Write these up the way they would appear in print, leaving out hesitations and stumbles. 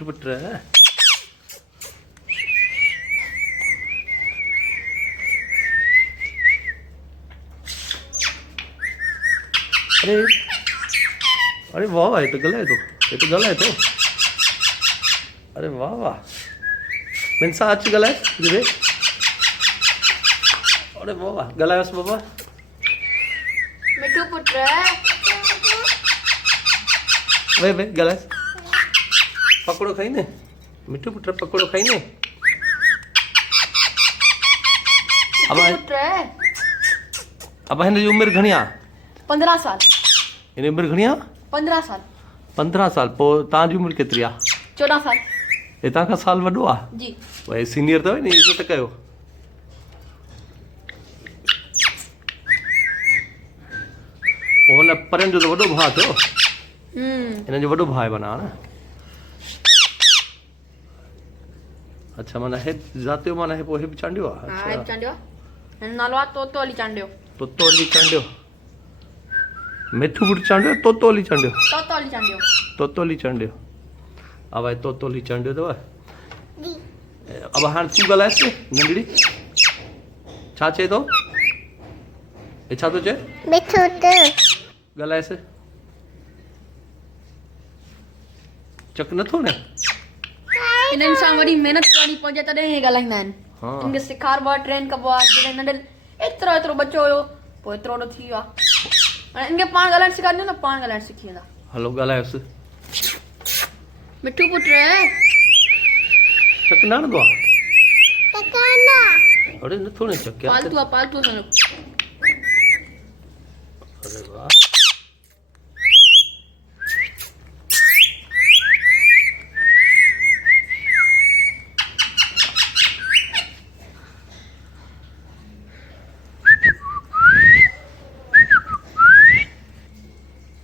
मिठू पुत्र अरे अरे वाह वाह, ये तो गला है, ये तो गला है तो। अरे वाह वाह, मैंने साच गला है जिधे। अरे वाह वाह, गला है उस बाबा। मिठू पुत्र वे गला है, पकड़ो खाई ने मिठू पुत्र, पकड़ो खाई ने। अब हिन जी उमिरि घणी आहे? 15 साल। हिन जी उमिरि घणी आहे? 15 साल। 15 साल। पोइ तव्हांजी उमिरि केतिरी आहे? 14 साल। हे तव्हां खां साल वॾो आहे? जी। भई सीनियर अथव नी, इज़त कयो। हुन परन जो त वॾो भाउ थियो। हिन जो वॾो भाउ आहे माना न। अच्छा, माना हे ज़ातियो माना हे पोइ हे बि चांडियो आहे? हा, हे चांडियो। हिन नालो आहे तोतोली चांडियो। तोतोली चांडियो। मिठू पुट चांडियो, तोतोली चांडियो। तोतोली चांडियो। तोतोली चांडियो। अब भाई तोतोली चांडियो अथव। अब हाणे तूं ॻाल्हाएसि नंढड़ी, छा चए थो? हे छा थो चए? ॻाल्हाएसि। चक नथो न? इन्हनि सां वरी महिनत करणी पहुचे तॾहिं हे ॻाल्हाईंदा आहिनि। हाँ। इनखे सेखारिबो आहे, ट्रेन कबो आहे। जॾहिं नंढे एतिरो बच्चो हुयो, पोइ एतिरो वॾो थी वियो आहे। हाणे इनखे पाण ॻाल्हाइणु सेखारींदो न, पाण ॻाल्हाइणु सिखी वेंदा। हलो ॻाल्हायोसि। मिठू पुट चक न हणंदो आहे? अरे नथो न चक। पालतू आहे, पालतू असांजो। अरे वाह।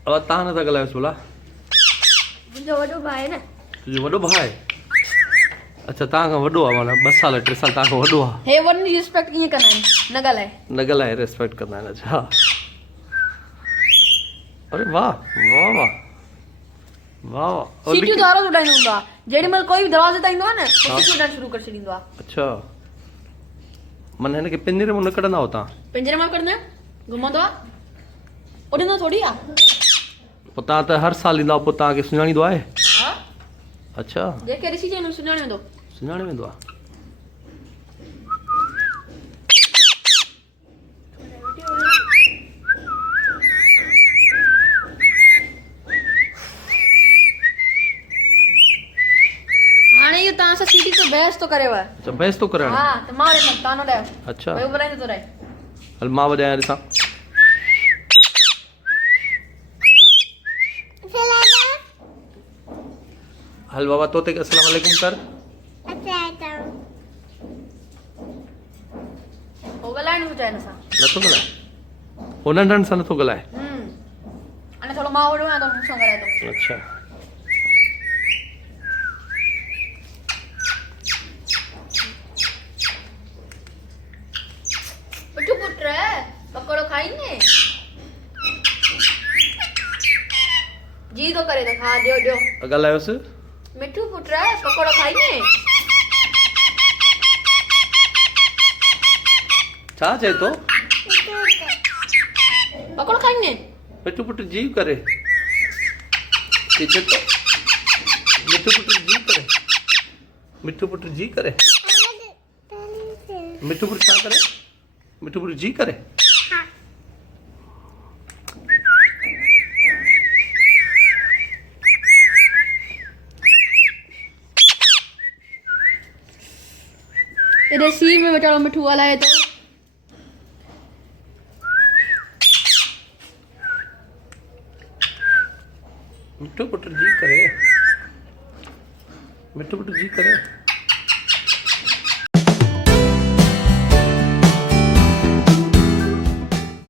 अब तव्हां नथा ॻाल्हायोसि भला? मुंहिंजो वॾो भाउ आहे न। तुंहिंजो वॾो भाउ आहे? अच्छा, तव्हां खां वॾो आहे, माना 2 साल 3 साल तव्हां खां वॾो आहे। हे वॾनि जी रिस्पेक्ट ईअं कंदा आहिनि, न ॻाल्हाए। न ॻाल्हाए रिस्पेक्ट कंदा आहिनि। अच्छा, अरे वाह वाह वाह वाह वाह। सीटियूं दरवाज़ो उॾाईंदो हूंदो आहे। जेॾी महिल कोई बि दरवाज़े तां ईंदो आहे न, सीटियूं उॾाइणु शुरू करे छॾींदो आहे। अच्छा, माना हिनखे पिंजरे में न कढंदा हो तव्हां? पिंजरे मां कढंदा आहियूं, घुमंदो आहे, उॾंदो थोरी आहे। पोइ तव्हां त हर साल ईंदा, पोइ तव्हांखे सुञाणींदो आहे? हा, अच्छा, जेके ॾिसी चवंदो सुञाणे वेंदो। सुञाणे वेंदो आहे। हाणे इहो तव्हां सां सीटी ते बहस थो करेव। अच्छा, बहस थो कराइण? हा, त मां ॾिसंदमि, तव्हां न ॾियो। अच्छा, ॿियो ॿुधाईंदो थो रहे। हल मां वॼायां ॾिसां। हल बाबा तोते खे अस्सलाम वालेकुम कर। हो ॻाल्हाइण थो चाहे असां। नथो ॻाल्हाए? हो नंढनि सां नथो ॻाल्हाए? अञा थोरो मां वॾो आहियां त मूंसां ॻाल्हाए थो। अच्छा, मिठू पुट पकोड़ो खाईंदे? जी तो करे तो खा, ॾियो। ॻाल्हायोसि। मिठू पुट पकोड़ो खाईंदे? छा चए थो? पकोड़ो खाईंदे? मिठू पुट जी करे। मिठू पुट जी करे। मिठू पुट जी करे। मिठू पुट छा करे? मिठू पुट जी करे। एॾे सी में वीचारो मिठू ॻाल्हाए थो। मिठू पुट जी करे। मिठू पुट जी करे।